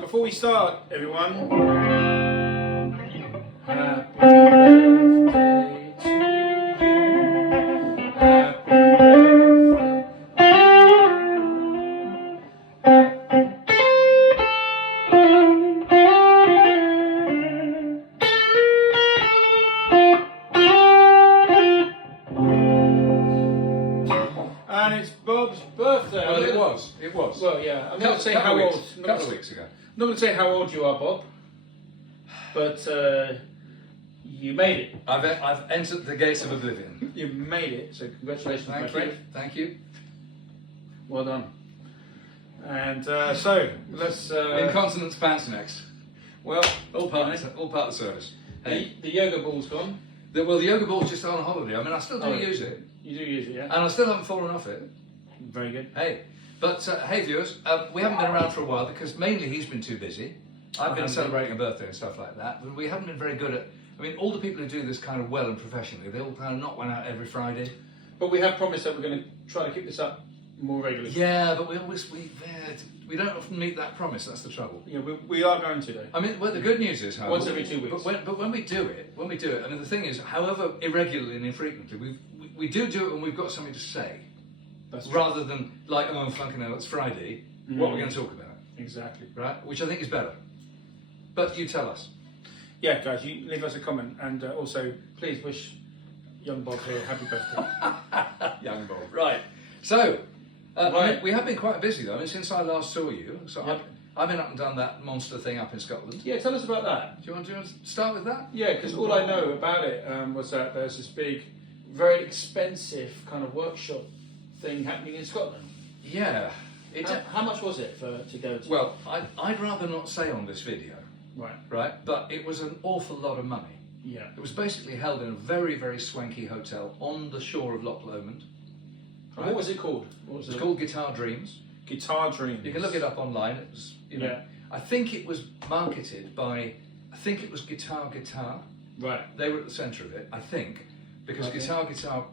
Before we start, everyone, happy birthday to you. Happy And it's Bob's birthday. Well, it was. Well, yeah. I'm not going to say how old. A couple of weeks ago. I'm not going to say how old you are, Bob, but you made it. I've entered the gates of oblivion. You've made it, so congratulations, my friend. Thank you. Well done. And so let's. Incontinence pants next. Well, All part of the service. Hey, the yoga ball's gone. the yoga ball's just on holiday. I mean, I still do use it, You do use it, yeah. and I still haven't fallen off it. Very good. Hey, but hey viewers, we haven't been around for a while because mainly he's been too busy. I've been celebrating a birthday and stuff like that, but we haven't been very good at. I mean, all the people who do this kind of well and professionally, they all kind of knock one out every Friday. But we have promised that we're going to try to keep this up more regularly. Yeah, but we don't often meet that promise. That's the trouble. Yeah, we are going to though. I mean, well, the good news is, however, Once every 2 weeks. But when we do it, I mean, the thing is, however irregularly and infrequently, we do it when we've got something to say, rather than like, oh, I'm fucking hell, it's Friday. What are we going to talk about? Exactly. Right, which I think is better. But you tell us. Yeah, guys, you leave us a comment and also please wish young Bob here happy birthday. Young Bob. Right. So, I mean, we have been quite busy though. I mean, since I last saw you. So Yep. I've been up and done that monster thing up in Scotland. Yeah, tell us about that. Do you want to start with that? Yeah, because all I know about it was that there's this big, very expensive kind of workshop thing happening in Scotland. Yeah. How much was it to go to? Well, I'd rather not say on this video. Right. But it was an awful lot of money. Yeah. It was basically held in a very, very swanky hotel on the shore of Loch Lomond. Right. What was it called? It was called Guitar Dreams. Guitar Dreams. You can look it up online. It was, Yeah. I think it was marketed by, Guitar. Right. They were at the centre of it, I think, because Okay. Guitar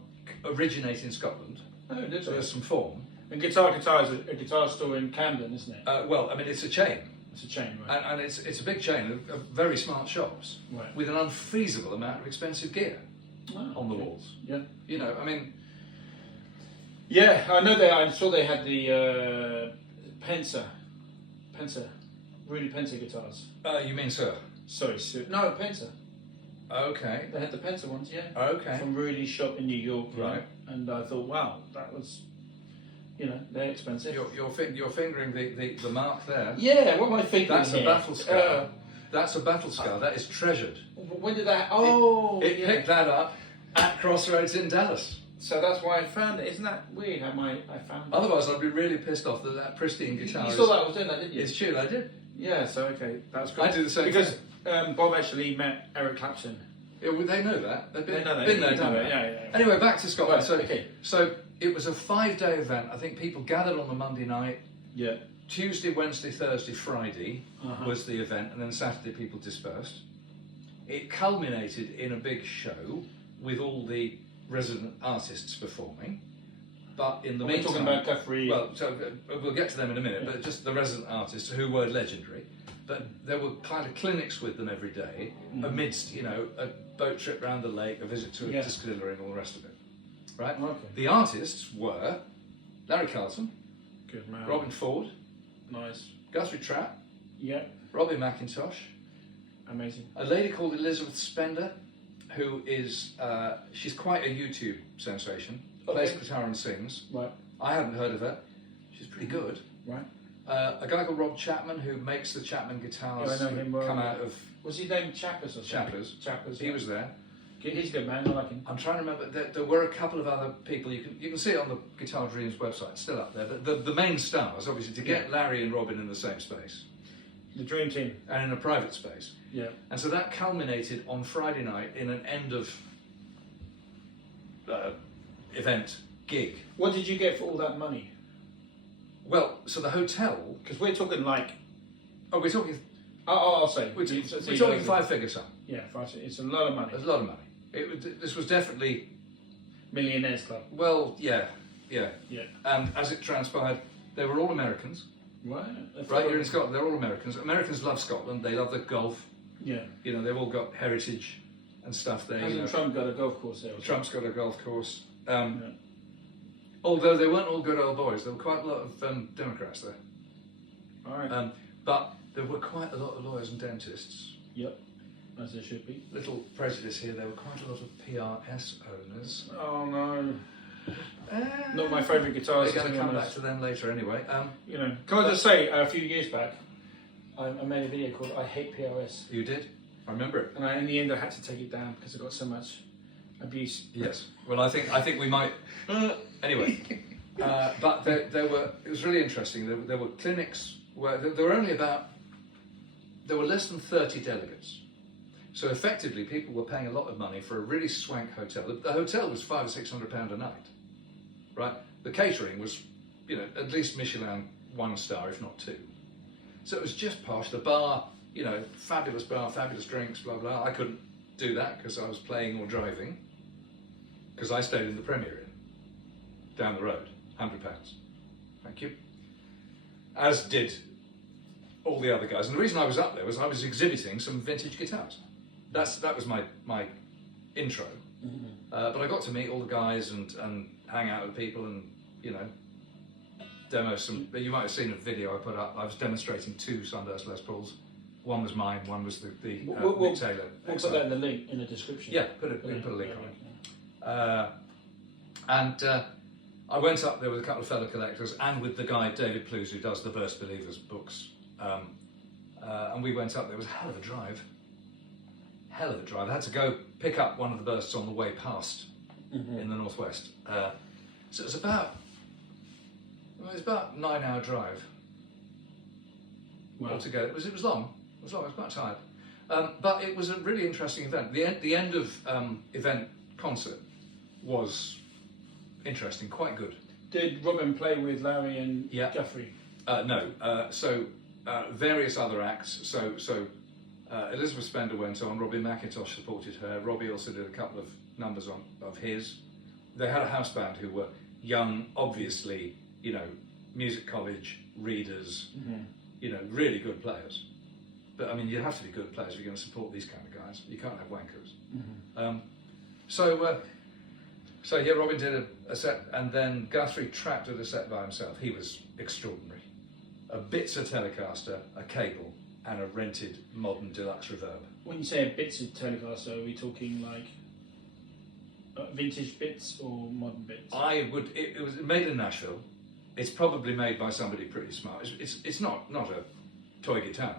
originated in Scotland. Oh, did So it? there's some form. And Guitar is a guitar store in Camden, isn't it? Well, I mean, it's a chain. It's a chain, right? And it's a big chain of very smart shops Right. with an unfeasible amount of expensive gear on the walls. Yeah. You know, I mean... Yeah, I know I saw they had the Pensa, Rudy Pensa guitars. You mean Sir? Sorry, Sue. No, Pensa. Okay. They had the Pensa ones, yeah. Okay. From Rudy's shop in New York. Right. And I thought, wow, that was, they're expensive. You're fingering the mark there. Yeah, what am I fingering That's here? a battle scar. That's a battle scar. That is treasured. When did that? Oh, It picked that up at Crossroads in Dallas. So that's why I found it. Isn't that weird how I found it? Otherwise, I'd be really pissed off that pristine guitar. You saw that I was doing that, didn't you? It's true, I did. Yeah, so okay, that's great. I do the same because Bob actually met Eric Clapton. Yeah, well, they know that. They've been, They know that. been there, They know done that, that. yeah. Anyway, back to Scotland. Right, So, okay. So it was a 5-day event. I think people gathered on the Monday night. Yeah. Tuesday, Wednesday, Thursday, Friday Uh-huh. was the event, and then Saturday people dispersed. It culminated in a big show with all the resident artists performing. But in the We're meantime, talking about Guthrie. well, so we'll get to them in a minute. Yeah. But just the resident artists who were legendary. But there were kind of clinics with them every day, amidst a boat trip around the lake, a visit to a distillery, and all the rest of it. right? Okay. The artists were Larry Carlton, Good man. Robin Ford, Nice. Guthrie Trapp, Yep. Robbie McIntosh, Amazing. a lady called Elizabeth Spender, who is, she's quite a YouTube sensation, plays Okay. guitar and sings. Right. I hadn't heard of her. She's pretty good. Right. A guy called Rob Chapman, who makes the Chapman guitars Yeah, I know him well. come out of Was his name Chappers or something? Chappers. Chappers. He was there. He's a good man. I like him. I'm trying to remember. There were a couple of other people. You can see it on the Guitar Dreams website. It's still up there. But the main stars, obviously, to get Larry and Robin in the same space The dream team. and in a private space. Yeah. And so that culminated on Friday night in an end of event gig. What did you get for all that money? Well, so the hotel. Because we're talking like. Oh, we're talking. I'll say. We're You- talking 5-figure sum. Yeah, it's a lot of money. There's a lot of money. This was definitely. Millionaires Club. Well, yeah. Yeah. And as it transpired, they were all Americans. Right. Right, you're in Scotland, they're all Americans. Americans love Scotland, they love the golf. Yeah. You know, they've all got heritage and stuff there. Hasn't Trump got a golf course there? Trump's got a golf course. Yeah. Although they weren't all good old boys, there were quite a lot of Democrats there. All right. But there were quite a lot of lawyers and dentists. Yep. As there should be. Little prejudice here, there were quite a lot of PRS owners. Oh no. Not my favourite guitarist. We're going to come back to them later anyway. You know, can I just say, a few years back, I made a video called "I Hate PRS," You did? I remember it. and in the end, I had to take it down because I got so much abuse. Yes. Well, I think we might. Anyway, but there were. It was really interesting. There were clinics where there were less than 30 delegates. So effectively, people were paying a lot of money for a really swank hotel. The hotel was £500 or £600 a night, right? The catering was, you know, at least Michelin 1 star, if not 2. So it was just posh. The bar, you know, fabulous bar, fabulous drinks, blah blah. I couldn't do that because I was playing or driving. Because I stayed in the Premier Inn down the road, £100. Thank you. As did all the other guys. And the reason I was up there was I was exhibiting some vintage guitars. That was my intro. Mm-hmm. But I got to meet all the guys and hang out with people and, you know, demo some. You might have seen a video I put up. I was demonstrating 2 Sunburst Les Pauls. One was mine, one was the Mick Taylor. We'll put that in the link in the description. Yeah, we can put a link on it. I went up there with a couple of fellow collectors and with the guy David Plews who does the Burst Believers books. And we went up there. It was a hell of a drive. I had to go pick up one of the bursts on the way past in the northwest. So it was about 9-hour drive altogether. It was long. I was quite tired. But it was a really interesting event. The end of event concert was interesting, quite good. Did Robin play with Larry and Yeah. Guthrie? No. Various other acts. So Elizabeth Spender went on. Robbie McIntosh supported her. Robbie also did a couple of numbers of his. They had a house band who were young, obviously, you know, music college readers, you know, really good players. But I mean, you have to be good players if you're going to support these kind of guys. You can't have wankers. So yeah, Robin did a set, and then Guthrie Trapp did a set by himself. He was extraordinary. A Bitzer Telecaster, a cable, and a rented modern deluxe reverb. When you say a Bitzer Telecaster, are we talking like vintage bits or modern bits? It was made in Nashville. It's probably made by somebody pretty smart. It's not a toy guitar,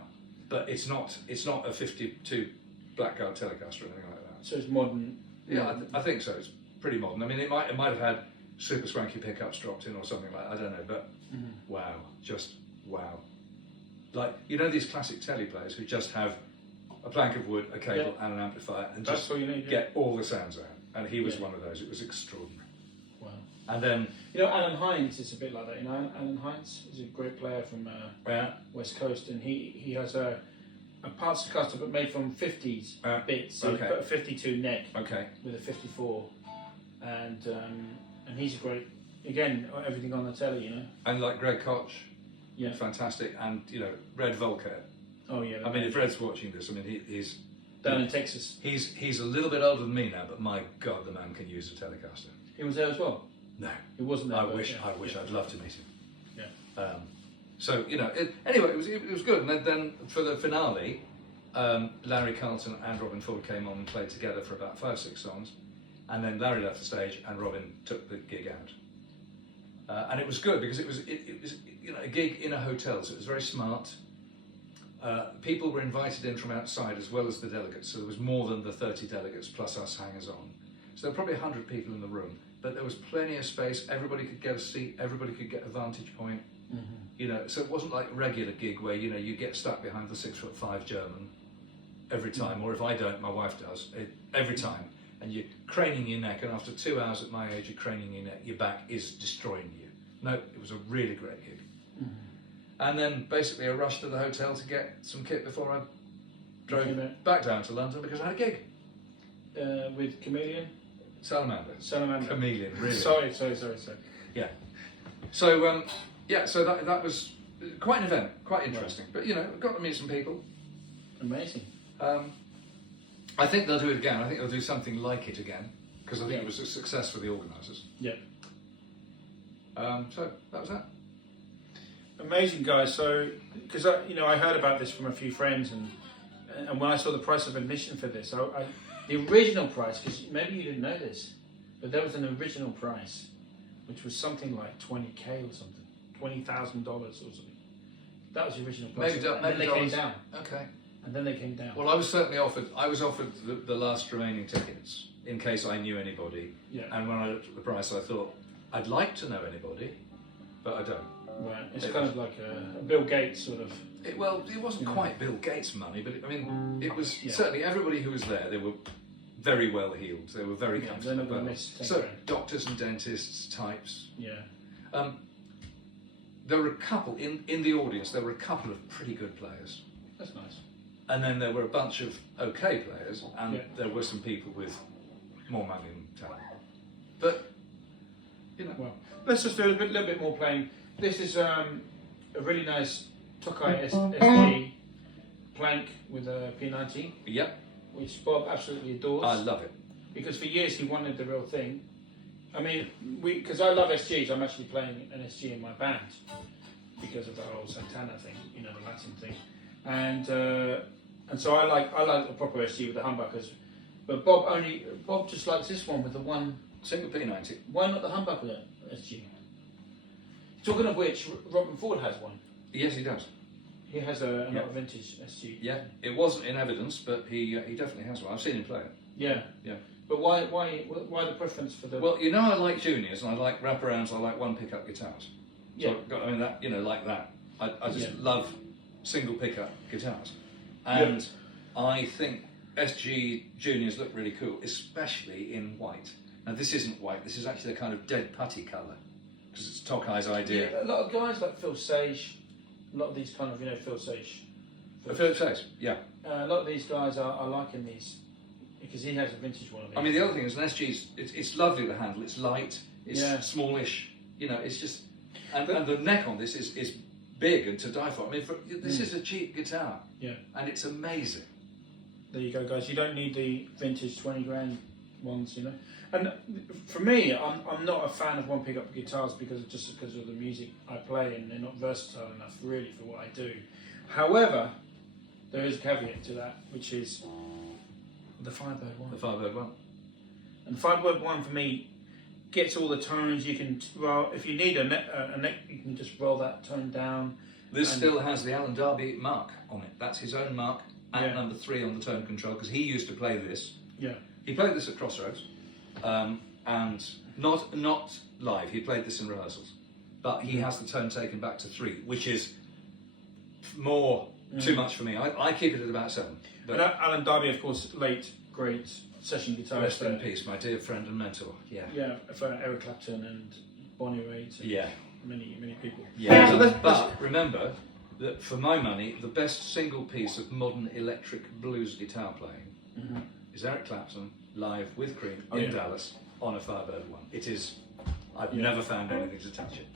but it's not a 52 Blackguard Telecaster or anything like that. So it's modern. Yeah, I think so. It's pretty modern. I mean, it might have had super swanky pickups dropped in or something like that. I don't know, but wow, just wow. Like, you know, these classic telly players who just have a plank of wood, a cable, and an amplifier, and That's just all you need, get all the sounds out. And he was one of those. It was extraordinary. Wow. And then, you know, Alan Hines is a bit like that. You know, Alan Hines is a great player from West Coast, and he has a parts Telecaster but made from 50s bits. So he's got a 52 neck with a 54, and he's a great, again, everything on the telly, you know. And like Greg Koch, fantastic, and you know, Red Volker. Oh yeah. I mean, if Red's watching this, I mean, he's down in Texas. He's a little bit older than me now, but my God, the man can use a Telecaster. He was there as well. No, He wasn't there. I wish I'd love to meet him. Yeah. So anyway, it was good. And then for the finale, Larry Carlton and Robin Ford came on and played together for about 5-6 songs, and then Larry left the stage and Robin took the gig out. And it was good because it was a gig in a hotel, so it was very smart. People were invited in from outside as well as the delegates, so there was more than the 30 delegates plus us hangers on. So there were probably 100 people in the room, but there was plenty of space. Everybody could get a seat. Everybody could get a vantage point. So it wasn't like a regular gig where you get stuck behind the 6'5" German every time, or if I don't, my wife does every time, and you're craning your neck. And after 2 hours at my age, you're craning your neck. Your back is destroying you. No, it was a really great gig. And then basically I rushed to the hotel to get some kit before I drove back down to London because I had a gig. With Chameleon? Salamander. Chameleon, really. Sorry. Yeah. So, so that was quite an event, quite interesting. But, got to meet some people. Amazing. I think they'll do it again. I think they'll do something like it again because I think it was a success for the organisers. Yeah. So that was that. Amazing, guys. So, because I heard about this from a few friends, and when I saw the price of admission for this, the original price, because maybe you didn't know this, but there was an original price, which was something like $20,000 or something, $20,000 or something. That was the original price. Maybe they came down. Okay. And then they came down. Well, I was certainly offered. I was offered the last remaining tickets in case I knew anybody. Yeah. And when I looked at the price, I thought I'd like to know anybody, but I don't. Right, it's kind of like a Bill Gates sort of. It wasn't quite Bill Gates money, but it was certainly everybody who was there. They were very well heeled. They were very comfortable. So doctors and dentists types. Yeah. There were a couple in the audience. There were a couple of pretty good players. That's nice. And then there were a bunch of okay players, and there were some people with more money than talent. But well, let's just do a little bit more playing. This is a really nice Tokai SG plank with a P90. Yep. Which Bob absolutely adores. I love it. Because for years he wanted the real thing. I mean, because I love SGs, I'm actually playing an SG in my band because of the whole Santana thing, the Latin thing, and so I like the proper SG with the humbuckers. But Bob just likes this one with the one single P90. Why not the humbucker SG? Talking of which, Robin Ford has one. Yes, he does. He has another vintage SG. Yeah, it wasn't in evidence, but he definitely has one. I've seen him play it. Yeah. But why the preference for the? Well, I like juniors and I like wraparounds. I like one pickup guitars. Yeah. So, I mean that like that. I just love single pickup guitars, and I think SG juniors look really cool, especially in white. Now this isn't white. This is actually a kind of dead putty colour because it's Tokai's idea. Yeah, a lot of guys like Phil Sage. A lot of these kind of Phil Sage. Phil Sage, yeah. A lot of these guys are liking these. Because he has a vintage one of these. I mean, the other thing is an SG's. It's lovely to handle. It's light. It's smallish. It's just, and the neck on this is big and to die for. I mean, this is a cheap guitar. Yeah. And it's amazing. There you go, guys. You don't need the vintage 20 grand ones, And for me, I'm not a fan of one pickup guitars because of the music I play, and they're not versatile enough really for what I do. However, there is a caveat to that, which is the Firebird one. The Firebird one. And the Firebird one for me gets all the tones. You can roll, if you need a neck, you can just roll that tone down. This still has the Alan Darby mark on it. That's his own mark and number 3 on the tone control because he used to play this. Yeah. He played this at Crossroads, and not live. He played this in rehearsals, but he has the tone taken back to 3, which is too much for me. I keep it at about 7. But Alan Darby, of course, late great session guitarist. Rest in peace, my dear friend and mentor. Yeah. Yeah, for Eric Clapton and Bonnie Raitt. Many people. Yeah. So remember that for my money, the best single piece of modern electric blues guitar playing is Eric Clapton live with Cream in Dallas on a Firebird one. It is. I've never found anything to touch it.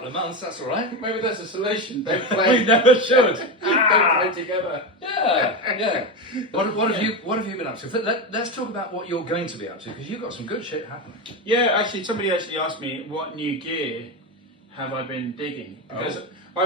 couple of months, that's all right. Maybe that's a solution. Don't play. We never should. Don't play together. Yeah. What have you been up to? Let's talk about what you're going to be up to, because you've got some good shit happening. Yeah, actually, somebody actually asked me what new gear have I been digging, because I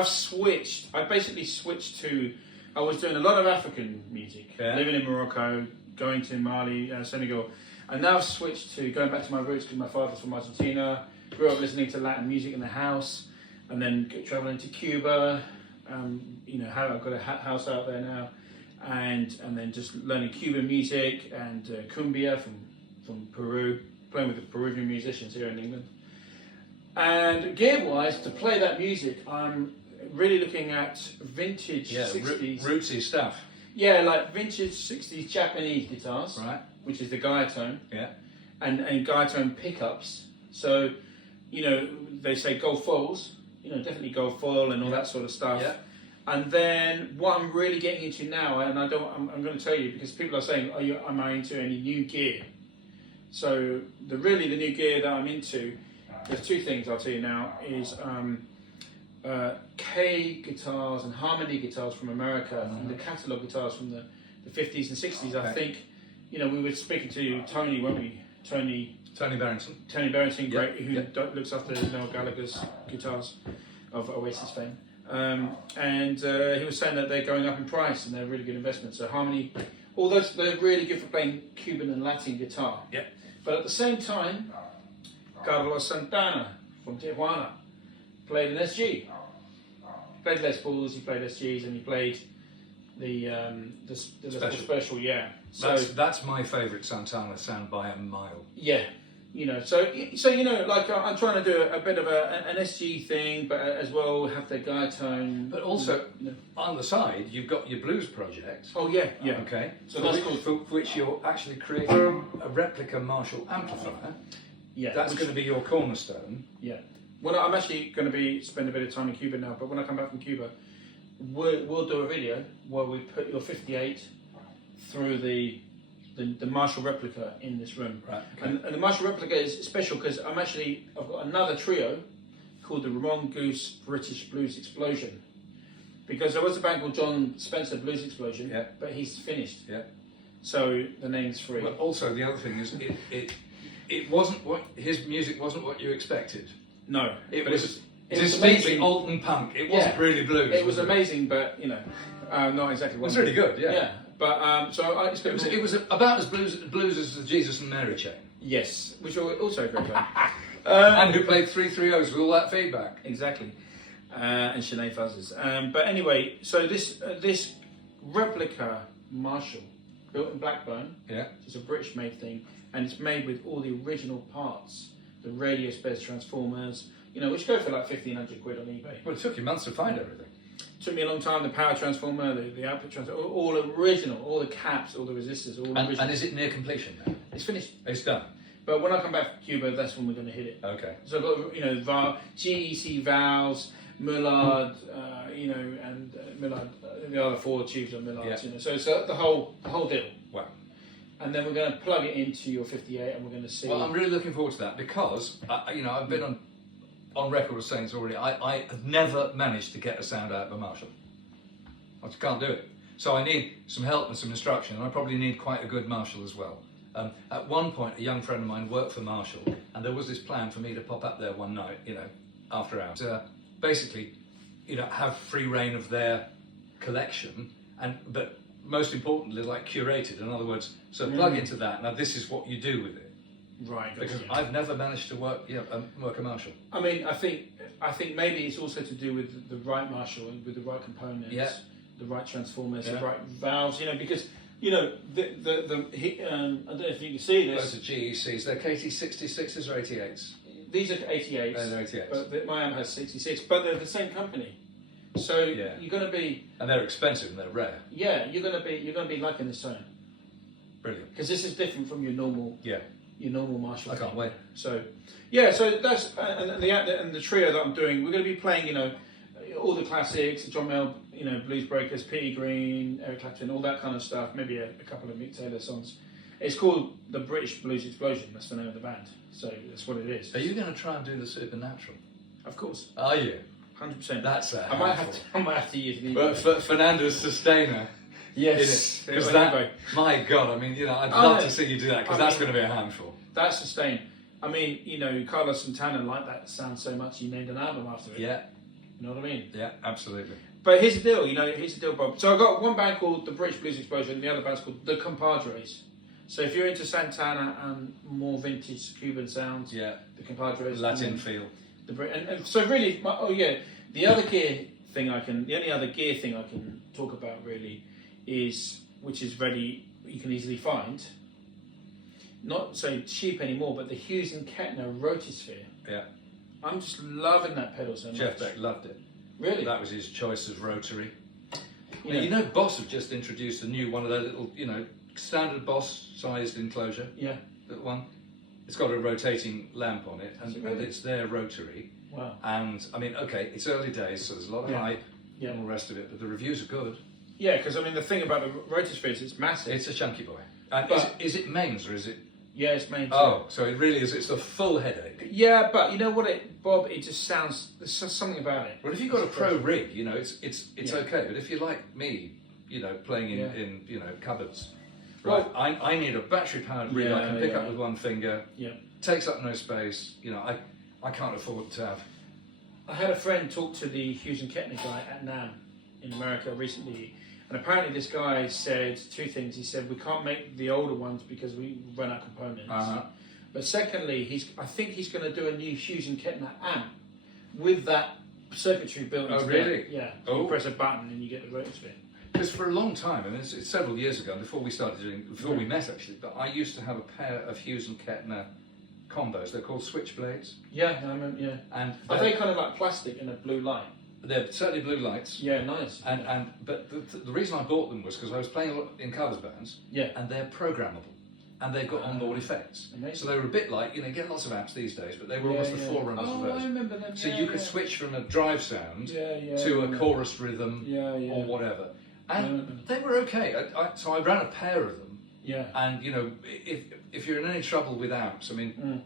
basically switched to. I was doing a lot of African music, living in Morocco, going to Mali, Senegal, and now I've switched to going back to my roots because my father's from Argentina. Grew up listening to Latin music in the house, and then traveling to Cuba. I've got a house out there now, and then just learning Cuban music and cumbia from Peru, playing with the Peruvian musicians here in England. And gear-wise, to play that music, I'm really looking at vintage 60s. Rootsy stuff. Yeah, like vintage 60s Japanese guitars, right? Which is the Gaia tone. Yeah. And Gaia tone pickups. So, they say gold foils, definitely gold foil and all that sort of stuff. Yeah. And then what I'm really getting into now, and I'm going to tell you because people are saying, am I into any new gear? So the new gear that I'm into, there's two things I'll tell you now, is K guitars and harmony guitars from America, and the catalogue guitars from the 50s and 60s. I think, we were speaking to Tony, weren't we? Tony Barrington. Tony Barrington, great, who looks after Noel Gallagher's guitars of Oasis fame. And he was saying that they're going up in price and they're really good investments. So harmony, all those, they're really good for playing Cuban and Latin guitar. Yeah. But at the same time, Carlos Santana from Tijuana played an SG. He played Les Pauls, he played SGs, and he played the Les Paul Special, yeah. So that's my favourite Santana sound by a mile. Yeah. So I'm trying to do a bit of an SG thing, but as well have the Gaia tone. But also, on the side, you've got your blues project. Oh, yeah. Okay. So that's cool. For which you're actually creating a replica Marshall amplifier. Yeah. That's going to be your cornerstone. Yeah. Well, I'm actually going to spend a bit of time in Cuba now, but when I come back from Cuba, we'll do a video where we put your 58 through the Marshall replica in this room. Right. Okay. And the Marshall replica is special because I've got another trio called the Ramon Goose British Blues Explosion. Because there was a band called John Spencer Blues Explosion, but he's finished. Yeah. So the name's free. But also the other thing is it wasn't what his music wasn't what you expected. No. It was distinctly Alton punk. It wasn't really blues. It was amazing, but not exactly. It was really good. Yeah. Yeah. But it was about as blues as the Jesus and Mary chain. Yes, which are also very fun. And who played 3/3/0s with all that feedback. Exactly. And Sinead Fuzzes. But anyway, so this replica Marshall, built in Blackburn, it's a British made thing, and it's made with all the original parts, the radio spares transformers, which go for like 1,500 quid on eBay. Well, it took you months to find everything. Took me a long time. The power transformer, the output transformer, all original, all the caps, all the resistors, all original. And is it near completion now? It's finished. It's done. But when I come back from Cuba, that's when we're going to hit it. Okay. So I've got GEC valves, Mullard, and Mullard. The other four tubes are Mullards. So it's the whole deal. Wow. And then we're going to plug it into your 58, and we're going to see. Well, I'm really looking forward to that because I've been on record as saying this already. I have never managed to get a sound out of a Marshall. I just can't do it. So I need some help and some instruction, and I probably need quite a good Marshall as well. At one point, a young friend of mine worked for Marshall, and there was this plan for me to pop up there one night, after hours. Basically, have free reign of their collection, but most importantly, like curated. In other words, so plug into that. Now, this is what you do with it. Right. Because I've never managed to work a Marshall. I mean, I think maybe it's also to do with the right Marshall and with the right components, the right transformers, the right valves. Because I don't know if you can see this. Those are GECs. They're KT66s or 88s. These are 88s. They're 88s. But my amp has 66. But they're the same company. So you're going to be. And they're expensive and they're rare. Yeah, you're going to be liking this tone. Brilliant. Because this is different from your normal. Yeah. Your normal Marshall. I can't wait. So that's and the trio that I'm doing. We're going to be playing, all the classics, John Mayall, Blues Breakers, P. Green, Eric Clapton, all that kind of stuff. Maybe a couple of Mick Taylor songs. It's called the British Blues Explosion. That's the name of the band. So that's what it is. Are you going to try and do the Supernatural? Of course. Are you? 100%. That's a I might have to use the. But Fernando's sustainer. Yes. Because that, my God, I mean, I'd love to see you do that because that's going to be a handful. That's sustain. I mean, Carlos Santana liked that sound so much he named an album after it. Yeah. You know what I mean? Yeah, absolutely. But here's the deal, Bob. So I've got one band called the British Blues Explosion and the other band's called the Compadres. So if you're into Santana and more vintage Cuban sounds, the Compadres. Latin feel. And so really, the only other gear thing I can talk about really is, which is you can easily find, not so cheap anymore, but the Hughes and Kettner Rotisphere. Yeah. I'm just loving that pedal so much. Jeff Beck loved it. Really? That was his choice of rotary. Yeah. Boss have just introduced a new one of their little, standard Boss sized enclosure. Yeah. That one. It's got a rotating lamp on it, and it's their rotary. Wow. And I mean, okay, it's early days, so there's a lot of hype and all the rest of it, but the reviews are good. Yeah, because I mean, the thing about the Rotisphere is it's massive. It's a chunky boy. And is it mains or is it? Yeah, it's mains. Oh, so it really is. It's a full headache. Yeah, but you know what, Bob? It just sounds. There's just something about it. Well, if you've got a pro rig, it's okay. But if you're like me, playing in cupboards. Right, well, I need a battery-powered rig I can pick up with one finger. Yeah, takes up no space. I can't afford to have. I had a friend talk to the Hughes and Kettner guy at NAMM in America recently, and apparently this guy said two things. He said we can't make the older ones because we run out of components. But secondly, I think he's going to do a new Hughes and Kettner amp with that circuitry built into it. Oh, really? Yeah. So you press a button and you get the Rotisphere. Because for a long time, and it's several years ago, before we met actually, but I used to have a pair of Hughes and Kettner combos. They're called switchblades. Yeah, I remember. Yeah. And are they kind of like plastic and a blue light? They're certainly blue lights. Yeah, nice. But the reason I bought them was because I was playing a lot in covers bands. Yeah. And they're programmable, and they've got onboard effects. Amazing. So they were a bit like you get lots of amps these days, but they were almost the forerunners of those. Oh, I remember them. So you could switch from a drive sound to a chorus rhythm or whatever. And they were okay. So I ran a pair of them. Yeah. And if you're in any trouble with amps, I mean,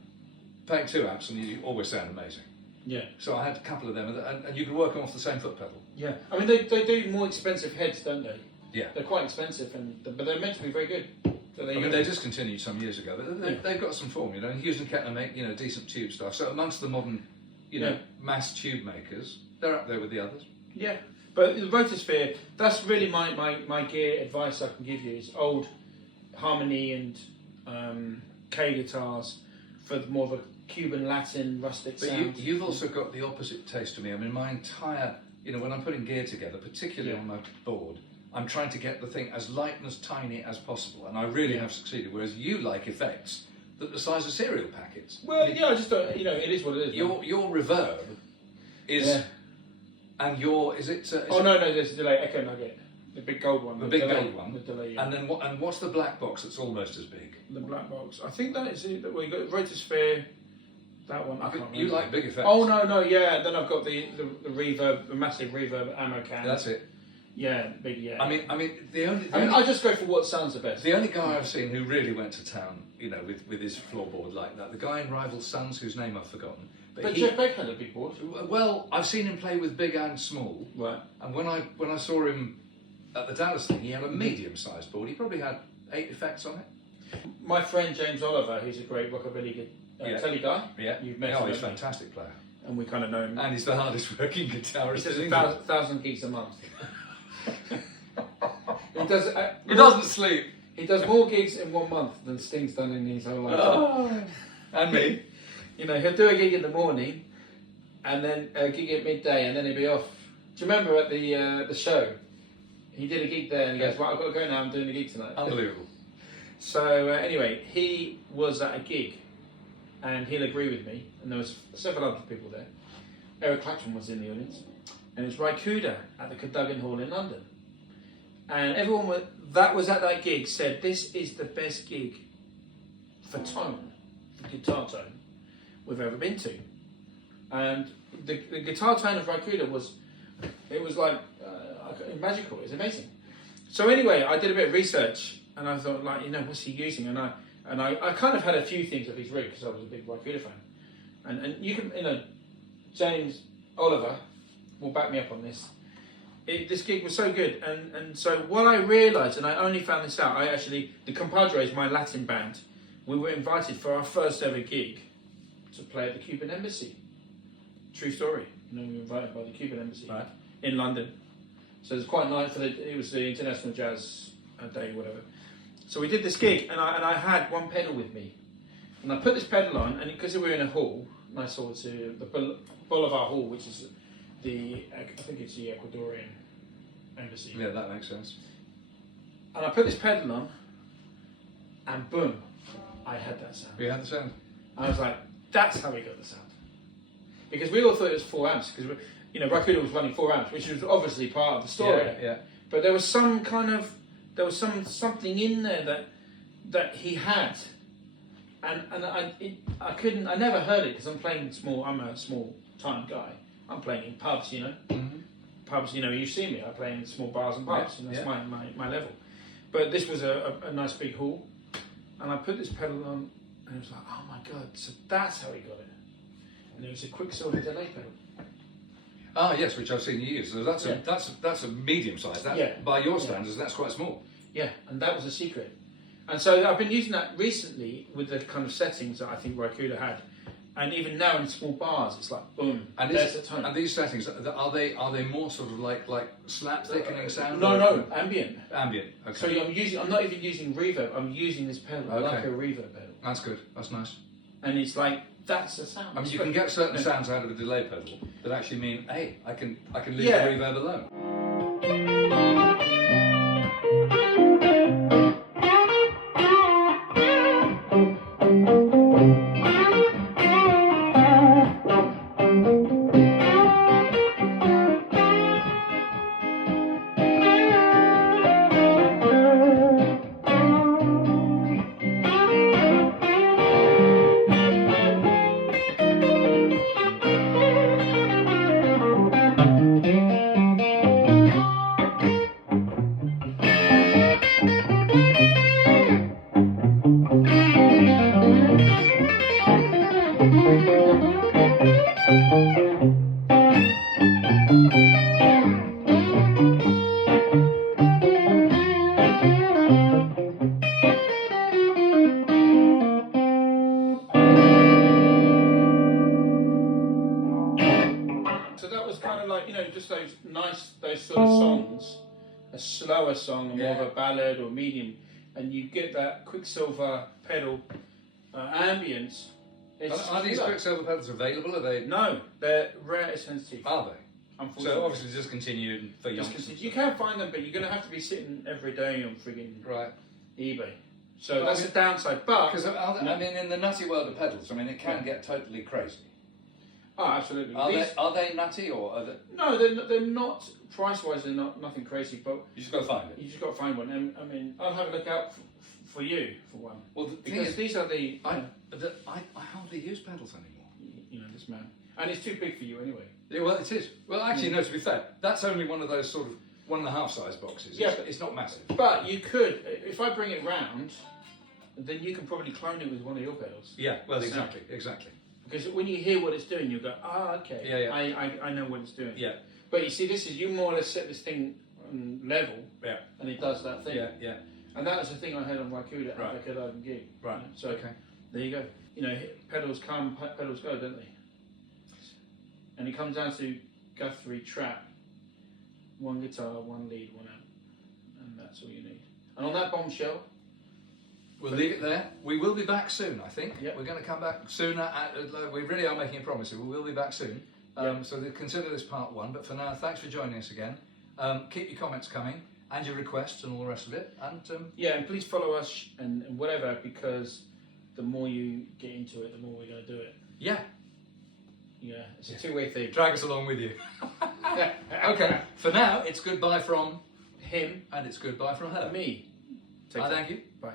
paying 2 amps and you always sound amazing. Yeah. So I had a couple of them, and you could work them off the same foot pedal. Yeah. I mean, they do more expensive heads, don't they? Yeah. They're quite expensive, but they're meant to be very good. So they discontinued some years ago. They've got some form, Hughes and Kettner make decent tube stuff. So amongst the modern, mass tube makers, they're up there with the others. Yeah. But the Rotisphere, that's really my gear advice I can give you is old Harmony and K guitars for more of a Cuban Latin rustic sound. But you've also got the opposite taste to me. I mean, my entire, when I'm putting gear together, particularly on my board, I'm trying to get the thing as light and as tiny as possible, and I really have succeeded. Whereas you like effects that the size of cereal packets. Well, I just don't. It is what it is. Your reverb is. And is it? No, there's a delay Echo Nugget, the big gold one. The big gold one. The delay. And then what's the black box that's almost as big? The black box. I think that is it. Well, you got Rotisphere. That one. I can't remember. You like big effects. Oh no, yeah. Then I've got the reverb, the massive reverb ammo can. That's it. Yeah, big. Yeah. I mean, I just go for what sounds the best. The only guy I've seen who really went to town, with his floorboard like that, the guy in Rival Sons, whose name I've forgotten. But Jeff Beck had a big board. Well, I've seen him play with big and small. Right. And when I saw him at the Dallas thing, he had a medium-sized board. He probably had 8 effects on it. My friend James Oliver, who's a great rockabilly telly guy. Yeah. You've met him. He's a fantastic player. And we kind of know him. And he's the hardest working guitarist. He does 1,000 gigs a month. He doesn't sleep. He does more gigs in 1 month than Sting's done in his whole life. And me. He'll do a gig in the morning, and then a gig at midday, and then he'll be off. Do you remember at the show? He did a gig there, and he goes, "Well, I've got to go now. I'm doing a gig tonight." Unbelievable. So anyway, he was at a gig, and he'll agree with me. And there was several other people there. Eric Clapton was in the audience, and it was Rykuda at the Cadogan Hall in London. And everyone that was at that gig said, "This is the best gig for tone, for guitar tone, we've ever been to." And the guitar tone of Rykuda was like magical. It was amazing. So anyway, I did a bit of research, and I thought, what's he using? And I kind of had a few things of his rig because I was a big Rykuda fan. And you can, James Oliver will back me up on this. This gig was so good, and so what I realised, and I only found this out, the Compadres, my Latin band, we were invited for our first ever gig to play at the Cuban Embassy. True story. We were invited by the Cuban Embassy in London. So it was quite nice. It was the International Jazz Day, whatever. So we did this gig, and I had one pedal with me, and I put this pedal on, and because we were in a hall, and I saw to the Bolivar Hall, which is I think it's the Ecuadorian embassy. Yeah, that makes sense. And I put this pedal on, and boom, I had that sound. You had the sound. I was like, that's how we got the sound. Because we all thought it was 4 amps, because Rakuda was running 4 amps, which was obviously part of the story. Yeah. But there was something in there that he had, and I never heard it because I'm a small time guy. I'm playing in pubs, pubs. You see me. I play in small bars and pubs, and that's my level. But this was a nice big hall, and I put this pedal on, and it was like, oh my god! So that's how he got it. And it was a Quicksilver delay pedal. Ah, yes, which I've seen you use. So that's a medium size. By your standards, that's quite small. Yeah, and that was a secret. And so I've been using that recently with the kind of settings that I think Rakuda had. And even now in small bars, it's like boom, and there's a tone. And these settings, are they more sort of like slap thickening sound? No, ambient. Ambient. Okay. So I'm not even using reverb. I'm using this pedal like a reverb pedal. That's good. That's nice. And it's like that's the sound. I mean, you can get certain sounds out of a delay pedal that actually mean, hey, I can leave the reverb alone. those sort of songs, a slower song, more of a ballad or medium, and you get that Quicksilver pedal ambience. Are these Quicksilver pedals available? Are they? No, they're rare sensitive. Are they? Unfortunately. So obviously discontinued for youngsters. You can find them, but you're going to have to be sitting every day on frigging eBay. So well, that's the downside. But because I mean, in the nutty world of pedals, I mean, it can get totally crazy. Oh, absolutely. Are they nutty or are they? No, they're not. Price-wise, they're nothing crazy. But you just got to find it. You just got to find one. And I mean, I'll have a look out for you for one. Well, because these are the. I hardly use pedals anymore. You know, this man, and it's too big for you anyway. Yeah, well, it is. Well, actually, no. To be fair, that's only one of those sort of 1.5 size boxes. Yeah, it's not massive. But you could, if I bring it round, then you can probably clone it with one of your pedals. Yeah. Well, exactly. Because when you hear what it's doing, you go, okay. Yeah. I know what it's doing. Yeah. But you see, you more or less set this thing on level. Yeah. And it does that thing. Yeah. And that was the thing I had on Rakuda at the Kid gig. Right. You know? So there you go. You know, pedals come, pedals go, don't they? And it comes down to Guthrie trap, one guitar, one lead, one amp, and that's all you need. And on that bombshell, we'll leave it there. We will be back soon, I think. Yep. We're going to come back sooner. We really are making a promise. We will be back soon. So consider this part 1. But for now, thanks for joining us again. Keep your comments coming and your requests and all the rest of it. And and please follow us and whatever, because the more you get into it, the more we're going to do it. Yeah. Yeah, it's a two-way thing. Drag us along with you. Okay, for now, it's goodbye from him and it's goodbye from her. Me. Thank you. Bye.